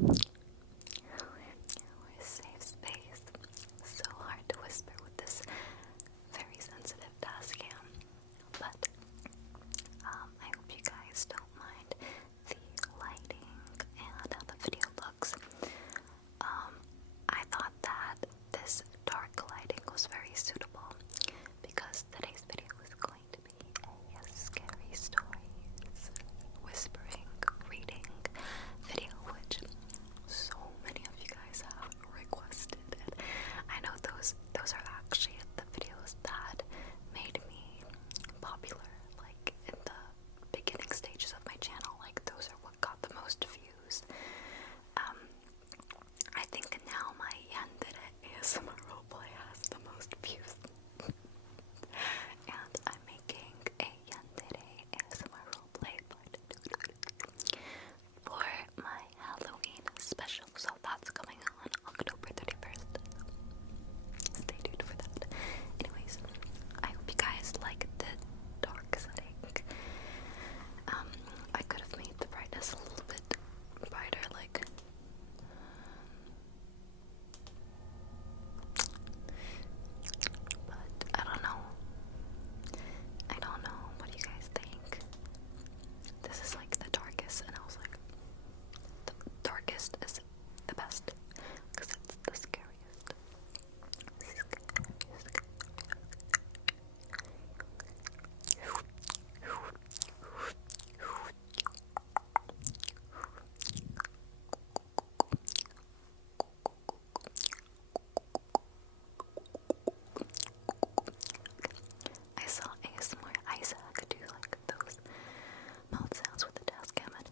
We're a safe space. So hard to whisper with this very sensitive task cam. But I hope you guys don't mind the lighting and how the video looks. I thought that this dark lighting was very suitable because today's video is going to be a scary stories, whispering, reading video, which so many of you guys have requested. And I know those are actually the videos that made me popular, like in the beginning stages of my channel. Like those are what got the most views. I think now my Yandere ASMR roleplay has the most views. And I'm making a Yandere ASMR roleplay part 2 for my Halloween special. So that's coming on October 31st. Stay tuned for that. Anyways, I hope you guys like the dark setting. I could have made the brightness a little bit brighter, like but I don't know. What do you guys think? This is like the darkest, and I was like, the darkest is the best because it's the scariest. I saw ASMR Isaac do like those mouth sounds with the desk cam, and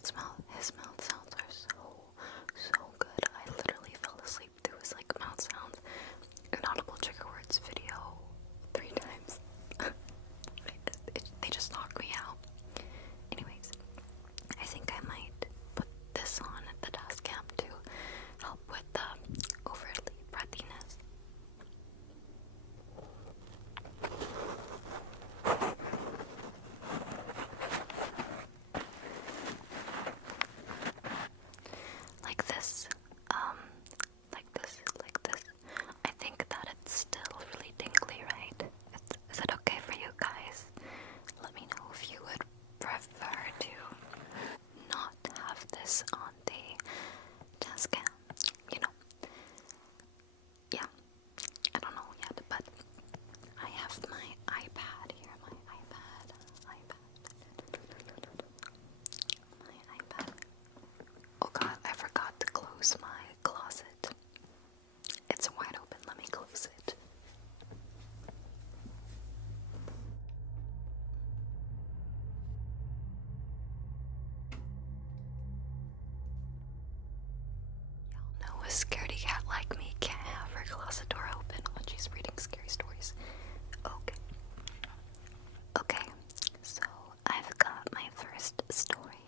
his mouth sounds are so good. I literally fell asleep to his like mouth sounds, inaudible trigger words video 3 times. They just knocked me out. Anyways, I think I might put this on the desk cam to help with the overly breathiness. Like this, like this. I think that it's still really tingly, right? Is it okay for you guys? Let me know if you would prefer to not have this on the desk cam, you know. Yeah, I don't know yet, but I have my iPad here, my iPad. Oh god, I forgot to close my closet. It's wide open, let me close it. Y'all know a scaredy cat like me can't have her closet door open when she's reading scary stories. Okay, so I've got my first story,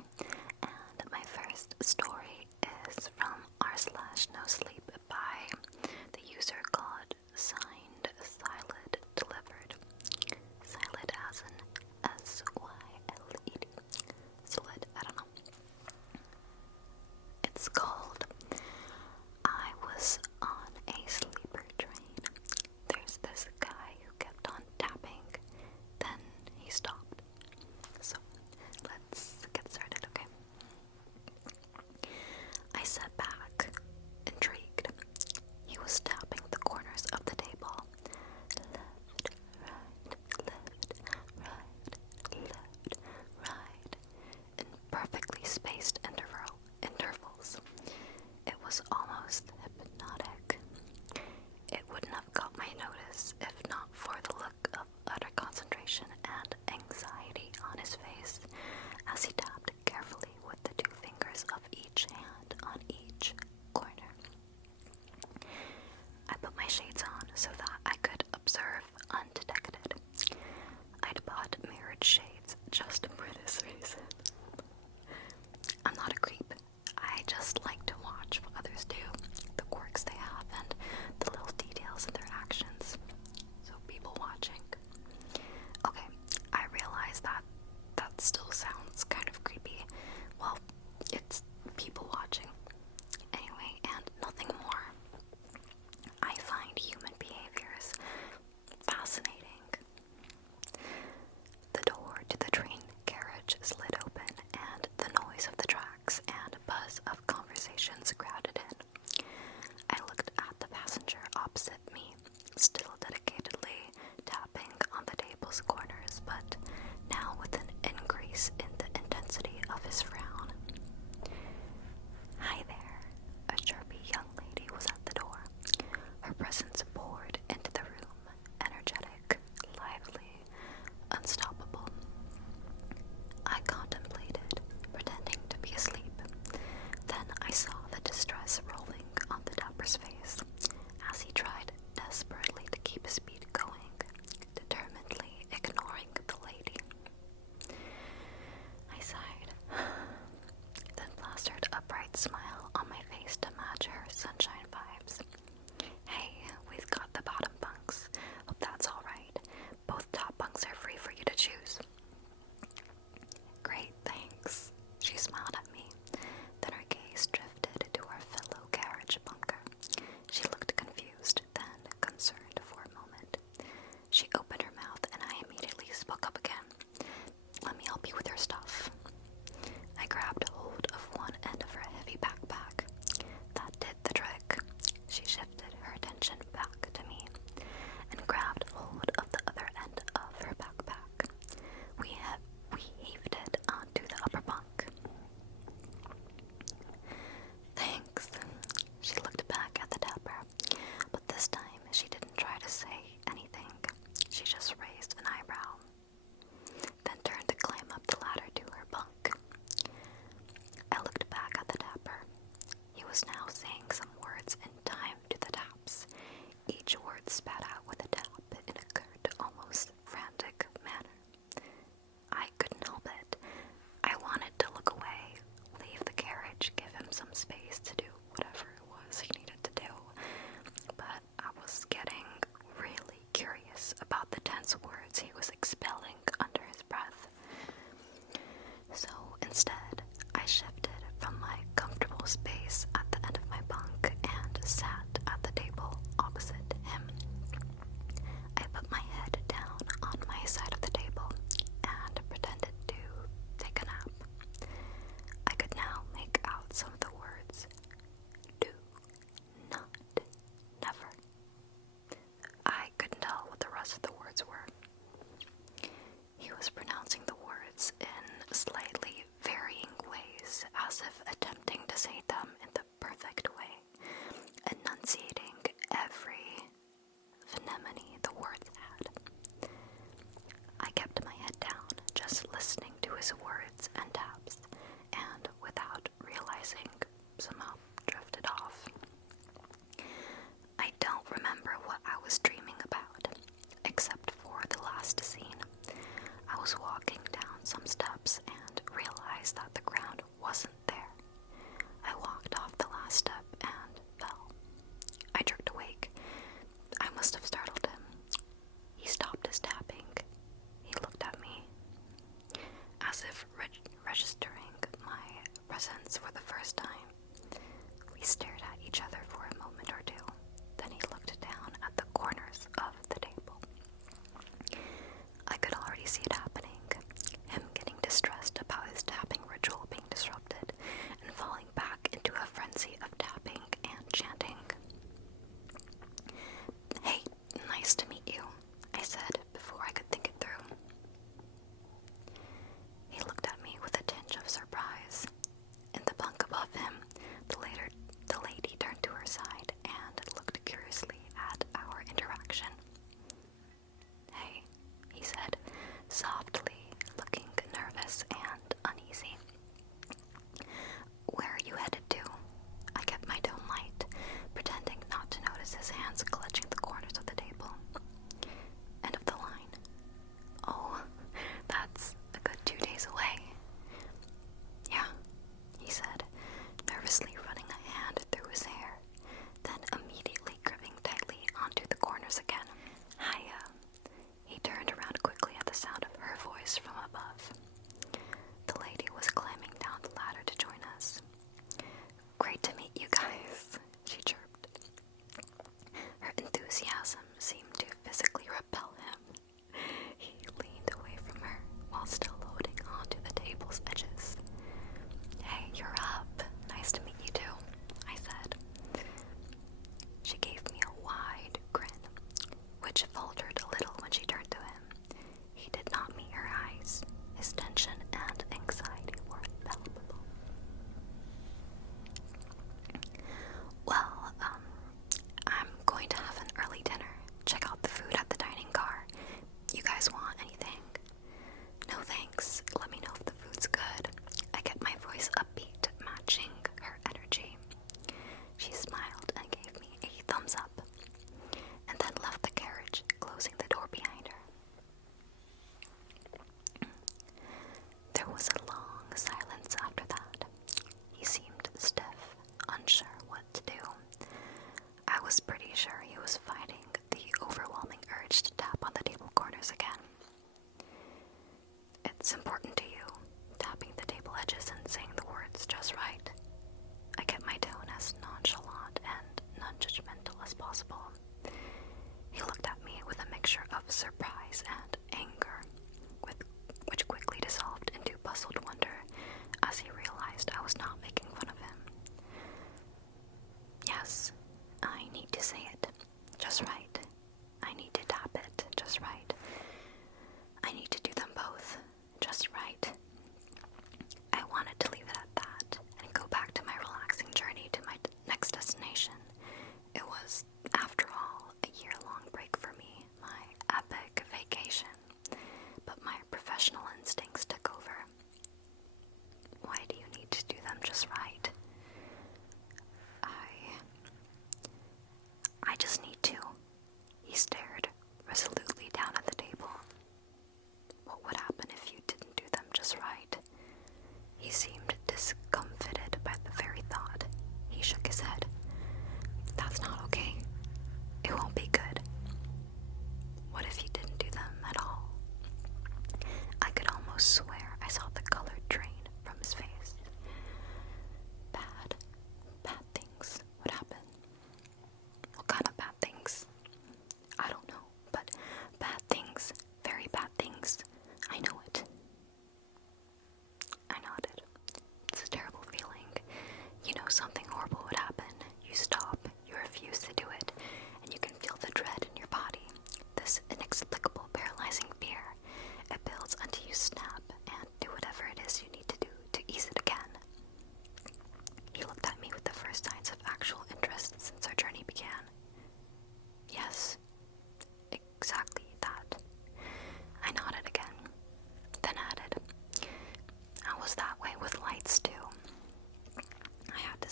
and my first story is from r/nosleep by the user called Signed Silent Delivered. Silent as in SYLED. Silent, I don't know. It's called I Was on a Sleeper Train. There's this guy who kept on tapping, then he stopped. So let's get started, okay? I sat back, intrigued. He was tapping the corners of the table. Left, right, in perfectly spaced intervals. It was almost hypnotic. It wouldn't have got my notice if not for the look of utter concentration and anxiety on his face as he tapped carefully with the 2 fingers of each hand on each corner. I put my shades on so that I could observe undetected. I'd bought mirrored shades just for this reason. I'm smile on my face to match her sunshine vibes. Hey, we've got the bottom bunks. Hope that's alright. Both top bunks are free for you to choose. Great, thanks. She smiled at me. Then her gaze drifted to her fellow carriage bunker. She looked confused, then concerned for a moment. She opened her mouth and I immediately spoke up again. Let me help you with your stuff. I grabbed hold of one end of her heavy backpack. That did the trick. She shifted her attention back to me and grabbed hold of the other end of her backpack. We heaved it onto the upper bunk. Thanks. She looked back at the tapper, but this time she didn't try to say anything. She just raised an eyebrow, then turned to climb up the ladder to her bunk. I looked back at the tapper. He was now saying some words in time to the taps, each word spat out with a tap in a curt, almost frantic manner. I couldn't help it. I wanted to look away, leave the carriage, give him some space to do whatever it was he needed to do, but I was getting really curious about the tense words he was expelling under his breath. So instead, I shifted from my comfortable space at the end of my bunk and sat at the table opposite him. I put my head down on my side of the table and pretended to take a nap. I could now make out some of the words. Do not, never. I couldn't tell what the rest of the words were. He was pronouncing the words in slightly varying ways, as if attempting to say them in the perfect way, enunciating every phoneme the words had. I kept my head down, just listening to his words and taps, and without realizing, somehow drifted off. I don't remember what I was dreaming about, except for the last scene. I was walking down some steps and realized that the ground wasn't there. I walked off the last step and fell. I jerked awake. I must have startled him. He stopped his tapping. He looked at me, as if registering my presence for the first time. We stared at each other for a moment or two. Then he looked down at the corners of the table. I could already see it happening, him getting distressed about his tapping ritual being disrupted and falling back into a frenzy of tapping and chanting. Hey, nice to meet you, I said before I could think it through. He looked at me with a tinge of surprise. In the bunk above him, the lady turned to her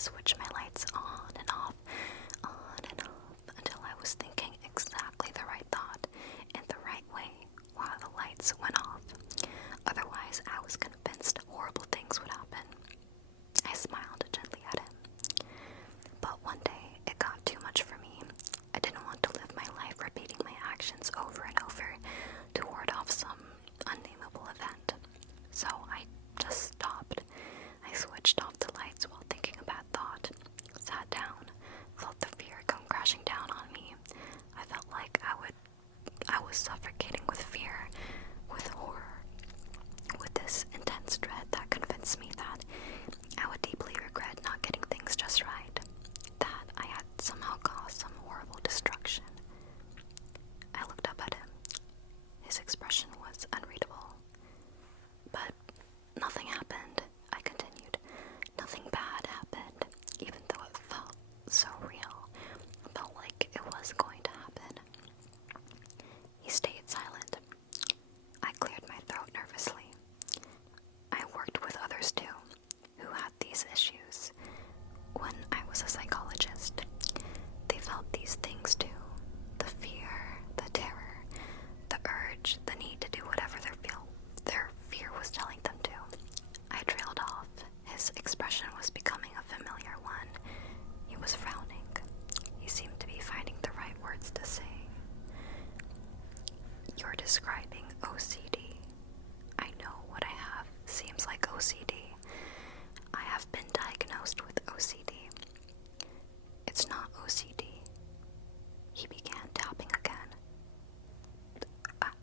switch my lights on and off, until I was thinking exactly the right thought in the right way while the lights went off. Otherwise, I was convinced horrible things would happen. I smiled gently at him. But one day, it got too much for me. I didn't want to live my life repeating my actions over and over to ward off some unnameable event. So I just stopped. I switched off the lights while thinking a bad thought, sat down, felt the fear come crashing down on me. I felt like I was suffocating with fear, with horror, with this intense dread that convinced me that I would deeply regret not getting things just right, that I had somehow caused some horrible destruction. I looked up at him. His expression was unreadable. But nothing happened, I continued. Nothing bad happened, even though it felt so real. It felt like it was going to happen. He stayed silent. I cleared my throat nervously. I worked with others too, who had these issues. When I was a psychologist, they felt these things too. The fear, the terror, the urge, the need to do whatever their fear was telling them to. I trailed off. His expression was becoming a familiar one. He was frowning. He seemed to be finding the right words to say. You're describing OCD. I know what I have seems like OCD. I have been diagnosed with OCD. It's not OCD. He began tapping again.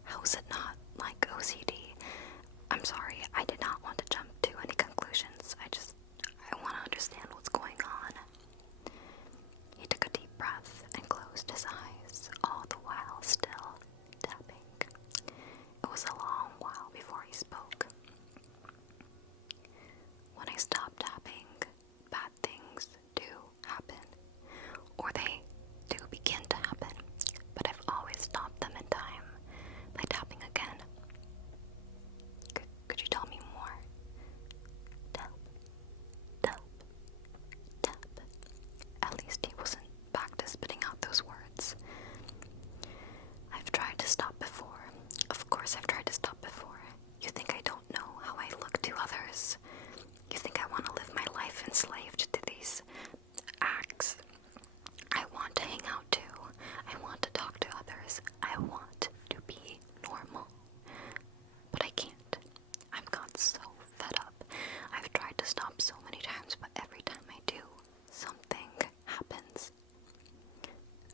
How is it not like OCD? I'm sorry, I did not want to jump to any conclusions. I want to understand what's going on. He took a deep breath and closed his eyes, all the while still tapping. It was a long while before he spoke. When I stopped tapping, bad things do happen. Or they do begin to happen, but I've always stopped them in time by tapping again. Could you tell me more? Tap, tap, tap. At least he wasn't back to spitting out those words. I've tried to stop before. Of course I've tried to stop before. You think I don't know how I look to others? You think I want to live my life enslaved to these acts? I want to hang out too. I want to talk to others. I want to be normal. But I can't. I've got so fed up. I've tried to stop so many times, but every time I do, something happens.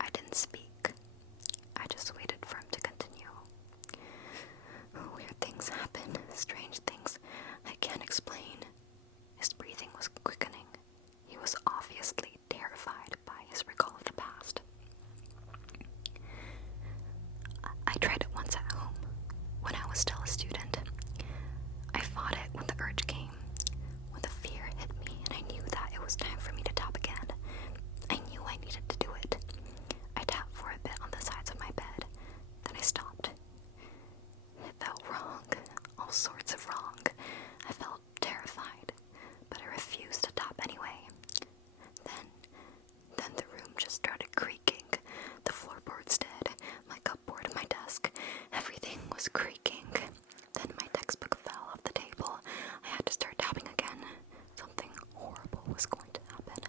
I didn't speak. I just waited for him to continue. Weird things happen, strange things I can't explain. His breathing was quickening. He was obviously terrified by his recall of the past. I tried it once at home, when I was still a student. I fought it when the urge came, when the fear hit me, and I knew that it was time for me to tap again. I knew I needed to do it. I tapped for a bit on the sides of my bed, then I stopped. It felt wrong, all sorts of wrong. I felt terrified, but I refused to tap anyway. Then the room just started creaking. The floorboards did, my cupboard, my desk, everything was creaking. Then my textbook fell off the table. I had to start tapping again. Something horrible was going to happen.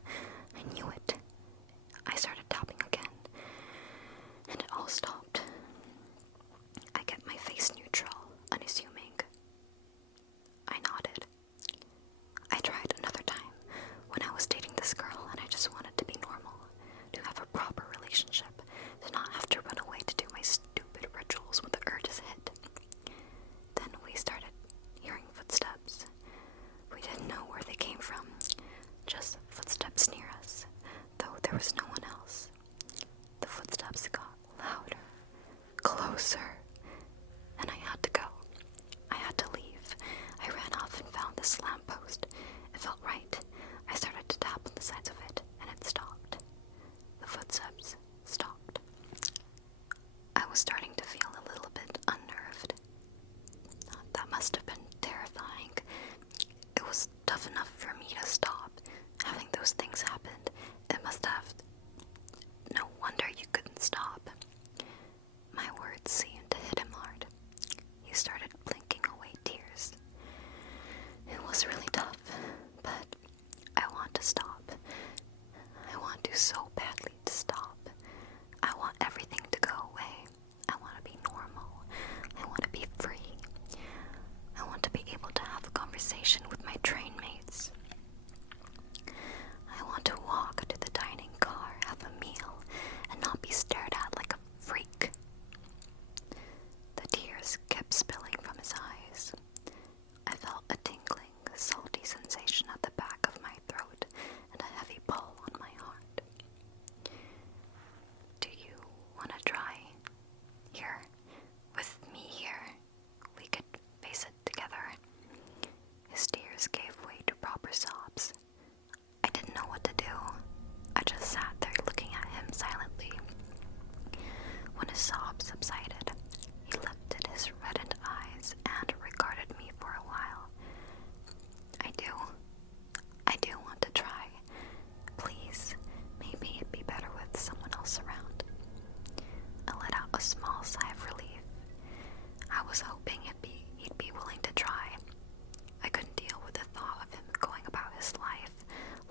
to stop. I want to so badly to stop. I want everything to go away. I want to be normal. I want to be free. I want to be able to have a conversation with my train mates. I want to walk to the dining car, have a meal, and not be stared at like a freak. The tears kept spilling from his eyes. I felt a tingling, salty sensation at the back of my throat and a heavy pull on my heart. Do you want to try? Here, with me here. We could face it together. His tears gave way to proper sobs. I didn't know what to do. I just sat there looking at him silently. When his sobs subsided, he lifted his reddened eyes and regarded me for a while. I do want to try. Please, maybe it'd be better with someone else around. I let out a small sigh of relief. I was hoping he'd be willing to try. I couldn't deal with the thought of him going about his life,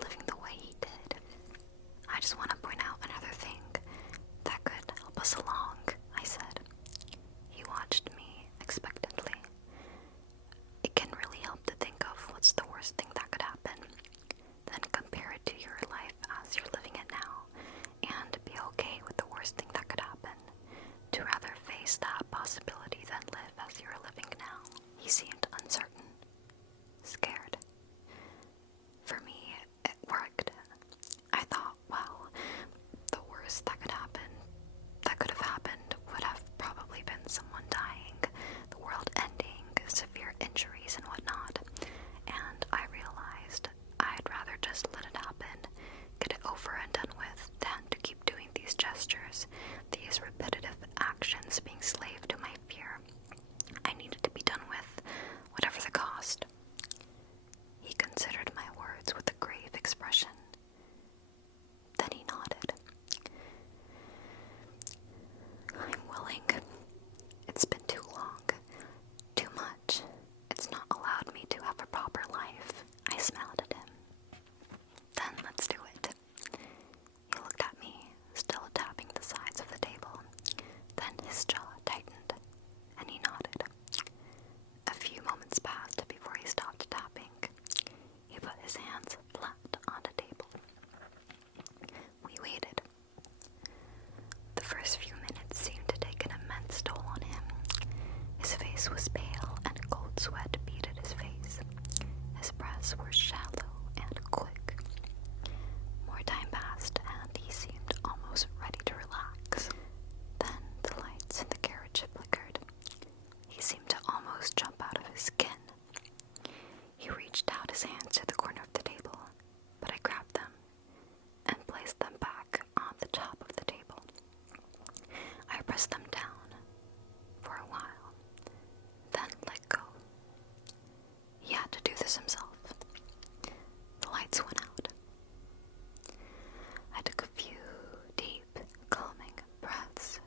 living the way he did. I just want to point out another thing that could help us along, I said. He watched me expectantly. It can really help to think of what's the worst thing that could happen, then compare it to your life as you're living it now, and be okay with the worst thing that could happen, to rather face that possibility than live as you're living now. He seemed uncertain, scared. For me, it worked. I thought, well, the worst that could have happened would have probably been someone dying, the world ending, severe injuries and whatnot. And I realized I'd rather just let it happen, get it over and done with, than to keep doing these gestures, these repetitive actions, being slave to my fear. I needed to be done with, whatever the cost. He considered my words with a grave expression. Then he nodded. I'm willing. It's been too long. Too much. It's not allowed me to have a proper life. I smiled at him. Then let's do it. He looked at me, still tapping the sides of the table. Then his jaw tightened, and he nodded. A few moments passed before he stopped tapping. He put his hands flat on the table. We waited. The first few minutes seemed to take an immense toll on him. His face was pale, and cold sweat beaded his face. His breaths were shallow and quick. More time passed, and he seemed almost ready to relax. Then the lights in the carriage flickered. He seemed to almost jump out of his skin. He reached out his hands to the corner of the table, but I grabbed them and placed them back on the top of the table. I pressed them down for a while, then let go. He had to do this himself. The lights went out. I took a few deep, calming breaths.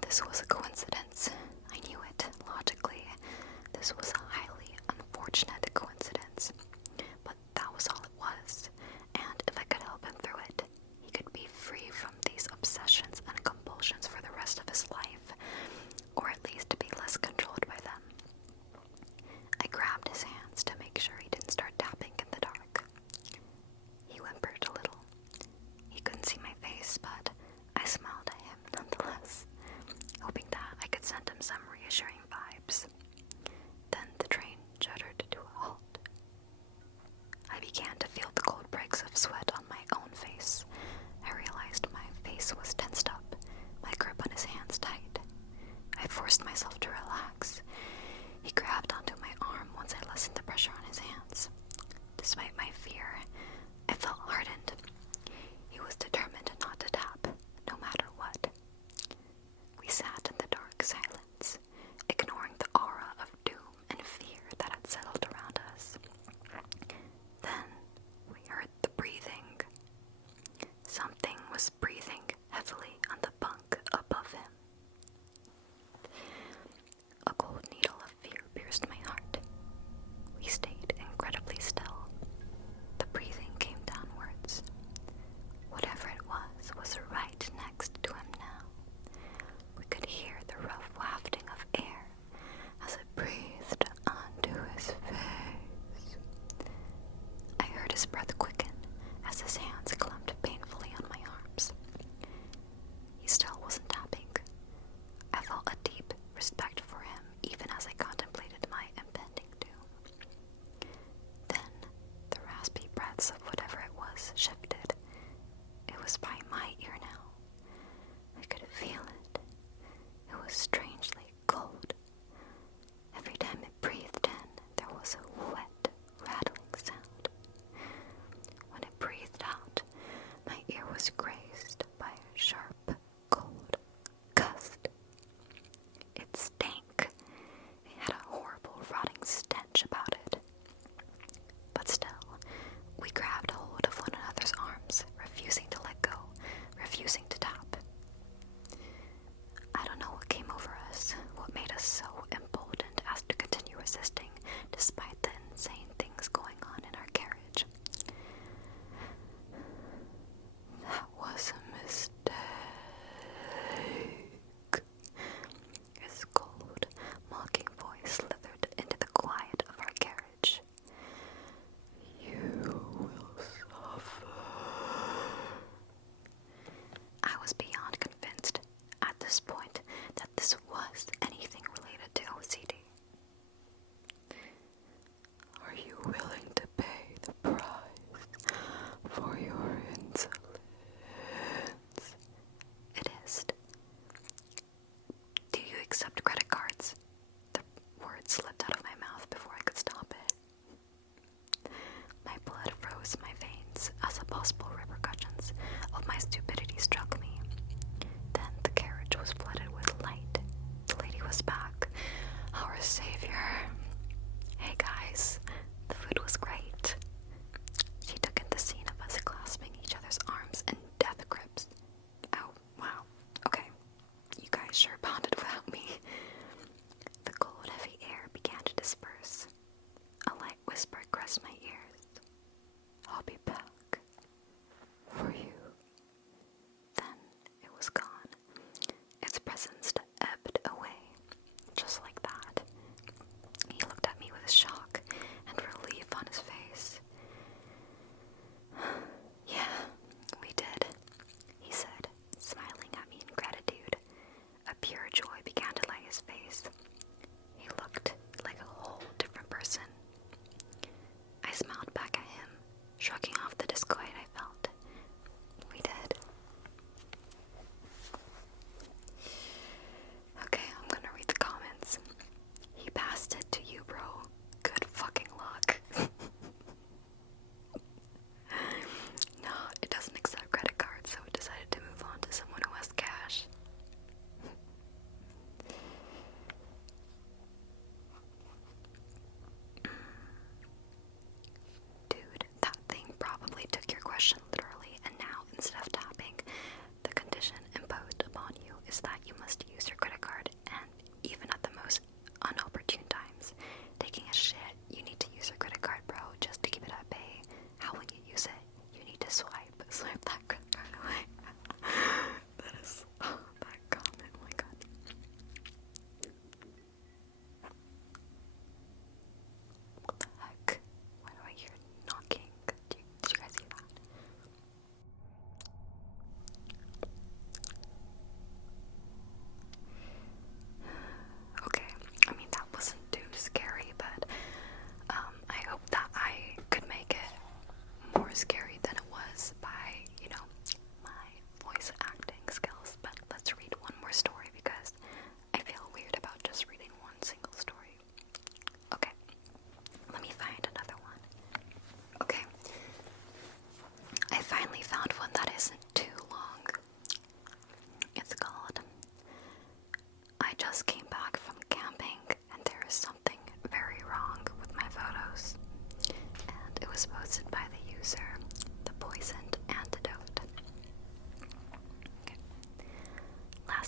This was a coincidence. I knew it, logically. This was a highly unfortunate coincidence. But that was all it was. And if I could help him through it, he could be free from these obsessions and compulsions for the rest of his life, or at least be less controlled by them. I grabbed his hands to make sure he didn't start tapping in the dark. He whimpered a little. He couldn't see my face, but I smiled at him nonetheless, hoping that I could send him some reassuring vibes. Then the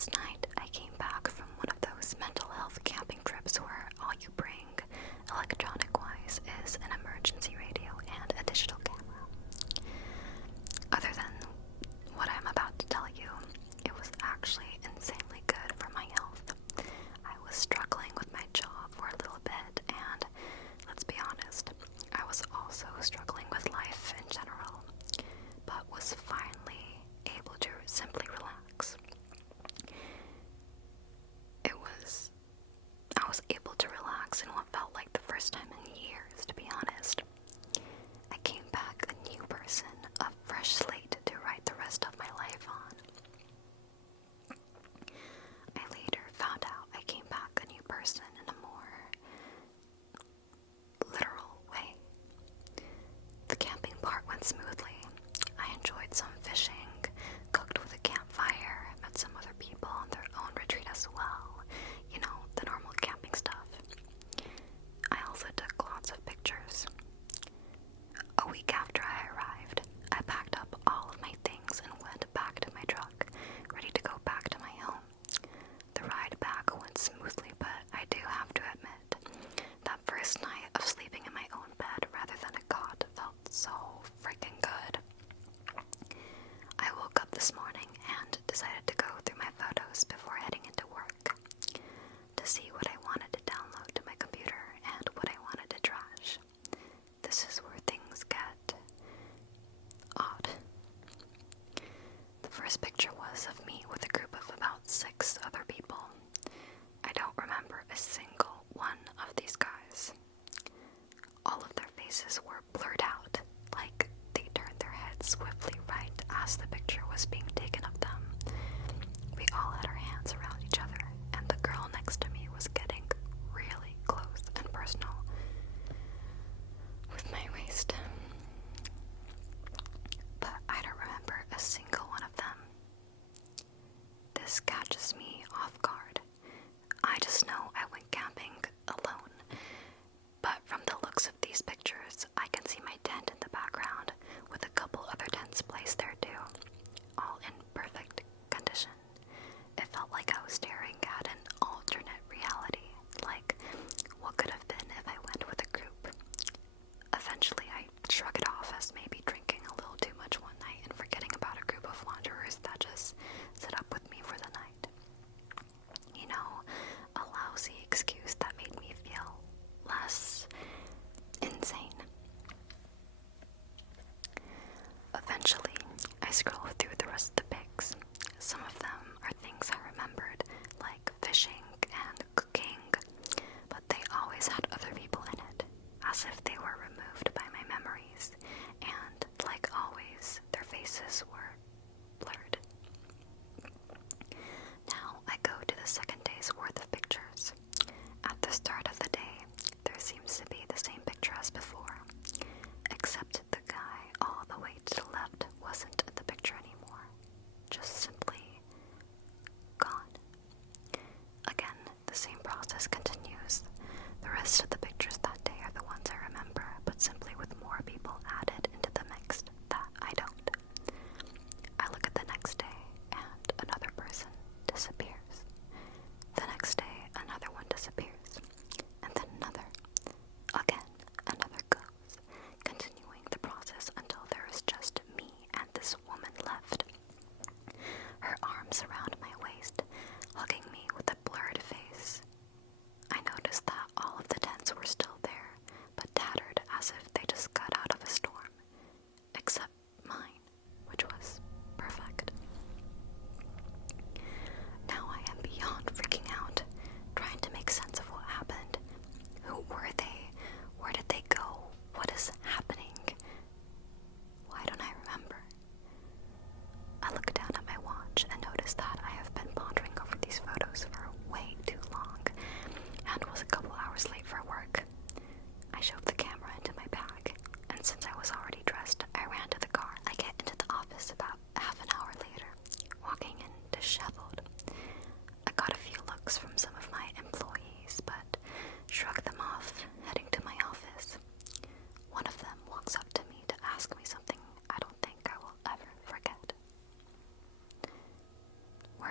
Last night, I came back from one of those mental health camping trips where all you bring, electronic-wise, is an emergency radio and a digital camera. Other than what I'm about to tell you, it was actually insanely good for my health. I was struggling with my jaw for a little bit, and let's be honest, I was also struggling with life in general, but was finally able to simply relax. I was able to relax in what felt like the first time in years, to be honest. I came back a new person, a fresh slate to write the rest of my life on. I later found out I came back a new person in a more literal way. The camping part went smoothly. I enjoyed some fishing, cooked with a campfire, met some other people on their own retreat as well. You know, the normal camping stuff. I also took lots of pictures. A week after I arrived, I packed up all of my things and went back to my truck, ready to go back to my home. The ride back went smoothly, but I do have to admit, that first night of sleeping in my own bed rather than a cot felt so freaking good. I woke up this morning and decided to go through my photos before heading into work to see what I wanted to download to my computer and what I wanted to trash. This is where things get odd. The first picture was of me with a group of about 6 other people. I don't remember a single one of these guys. All of their faces were blurred out, like they turned their heads swiftly right as the picture was being taken of them. We all had our hands around each other, and the girl next to me was getting really close and personal with my waist. But I don't remember a single one of them. This catches me off guard. I just know I went camping alone. But from the looks of these pictures, I can see my tent in the background, with a couple other tents placed there too, all in perfect condition. It felt like I was staring at an alternate reality, like what could have been if I went with a group. Eventually, I shrug it off as maybe drinking a little too much one night and forgetting about a group of wanderers that just sit up with me for the night. You know, a lousy excuse that made me feel less insane. Eventually, I scroll through the rest of the pics. Some of them are things I remembered, like fishing and cooking, but they always had other people in it, as if they were removed by my memories, and, like always, their faces were blurred. Now I go to the second day's worth of pictures. At the start of the day, there seems to be the same picture as before, except the guy all the way to the left wasn't in the picture anymore, just simply gone. Again, the same process continues. The rest of the pictures that day are the ones I remember, but simply with more people added into the mix that I don't. I look at the next day, and another person disappears. The next day, another one disappears, and then another. Again, another goes, continuing the process until there is just me and this woman left. Her arms around my waist, hugging me with a blurred face. I noticed that all of the tents were still there, but tattered as if they just got out of a storm, except mine, which was perfect. Now I am beyond freaking out, trying to make sense of what happened. Who were they? Where did they go? What is happening? Why don't I remember? I look down at my watch and notice that I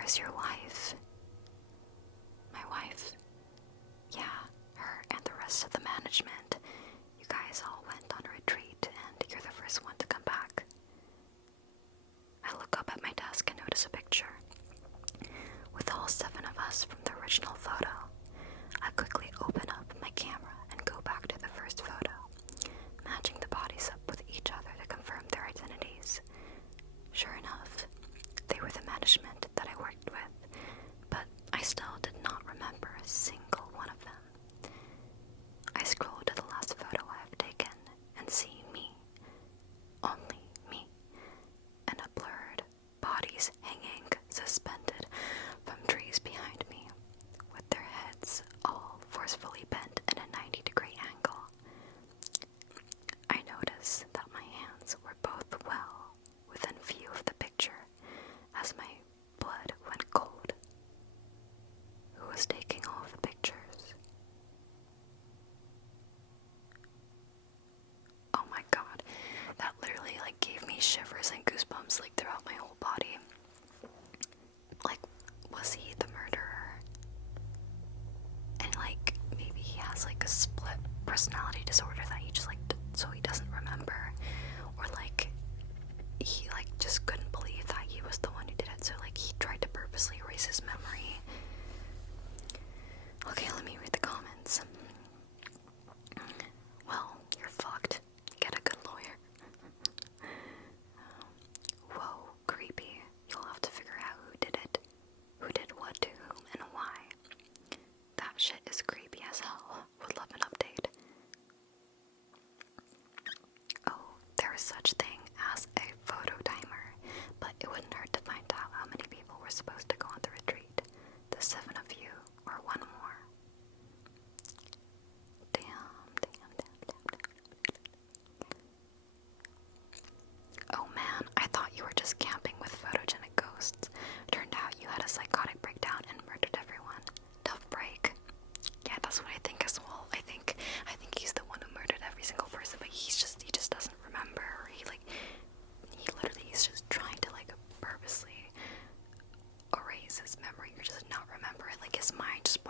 was your wife. My wife. Yeah, her and the rest of the management. You guys all went on a retreat, and you're the first one to come back. I look up at my desk and notice a picture with all 7 of us from the original photo. I quickly open up my camera and go back to the first photo, matching the bodies up with each other to confirm their identities. Sure enough, they were the management that I worked with, but I still did not remember a single one of them. I scroll to the last photo I have taken and see me, only me, and a blurred bodies hanging suspended from trees behind me, with their heads all forcefully bent in a 90-degree angle. I notice that my hands were both well within view of the picture as my blood went cold. Who was taking all of the pictures? Oh my god, that literally gave me shivers and goosebumps throughout my whole body. Was he the murderer? And maybe he has a split personality disorder that he just so he doesn't remember, or he just couldn't believe that he was the one who did it, so he tried to purposely erase his memory. Okay, let me read the comments. Well, you're fucked. Get a good lawyer. Whoa, creepy. You'll have to figure out who did it. Who did what to whom and why. That shit is creepy as hell. Would love an update. Oh, there is such thing as a photo timer, but it wouldn't hurt to find out how many people were supposed to go on the retreat. The 7 of you, or one more. Damn. Oh man, I thought you were just camping with photogenic ghosts. Turned out you had a psychotic breakdown and murdered everyone. Tough break. Yeah, that's what I think as well. I think he's the one who murdered every single person, but he just doesn't remember. Or he literally is just trying to purposely erase his memory or just not remember it. His mind just